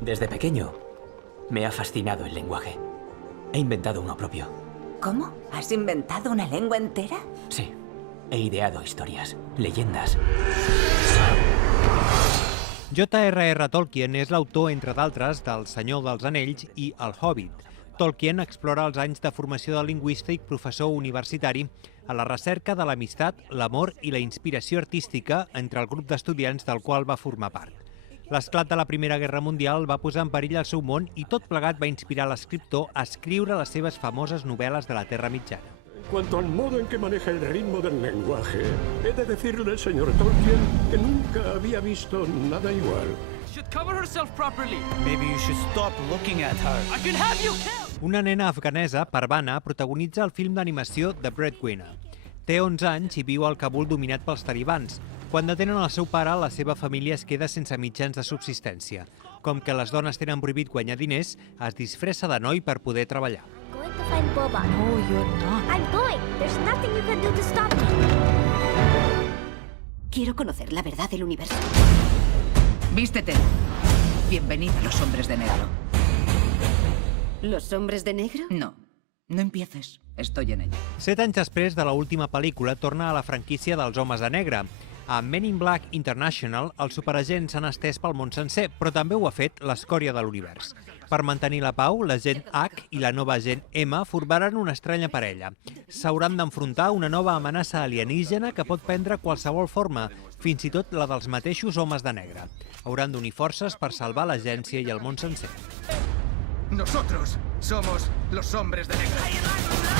Desde pequeño me ha fascinado el lenguaje. He inventado uno propio. ¿Cómo? ¿Has inventado una lengua entera? Sí. He ideado historias, leyendas. J.R.R. Tolkien és l'autor, entre d'altres, del Senyor dels Anells i El Hobbit. Tolkien explora els anys de formació del lingüista i professor universitari a la recerca de l'amistat, l'amor i la inspiració artística entre el grup d'estudiants del qual va formar part. L'esclat de la Primera Guerra Mundial va posar en perill el seu món i tot plegat va inspirar l'escriptor a escriure les seves famoses novel·les de la Terra Mitjana. En cuanto al modo en que maneja el ritmo del lenguaje, he de decirle, señor Tolkien, que nunca había visto nada igual. Una nena afganesa, Parvana, protagonitza el film d'animació The Breadwinner. Té 11 anys i viu al Kabul dominat pels talibans. Quan detenen el seu pare, la seva família es queda sense mitjans de subsistència. Com que les dones tenen prohibit guanyar diners, es disfressa de noi per poder treballar. Going to find Boba. No, you're not. I'm going. There's nothing you can do to stop me. Quiero conocer la verdad del universo. Vístete. Bienvenida a los hombres de negro. ¿Los hombres de negro? No, no empieces. Estoy en ello. 7 anys després de l'última pel·lícula, torna a la franquícia dels homes de negre. A Men in Black International, els superagents s'han estès pel món sencer, però també ho ha fet l'escòria de l'univers. Per mantenir la pau, l'agent H i la nova agent M formaran una estranya parella. S'hauran d'enfrontar una nova amenaça alienígena que pot prendre qualsevol forma, fins i tot la dels mateixos homes de negre. Hauran d'unir forces per salvar l'agència i el món sencer. Nosotros somos los hombres de negro.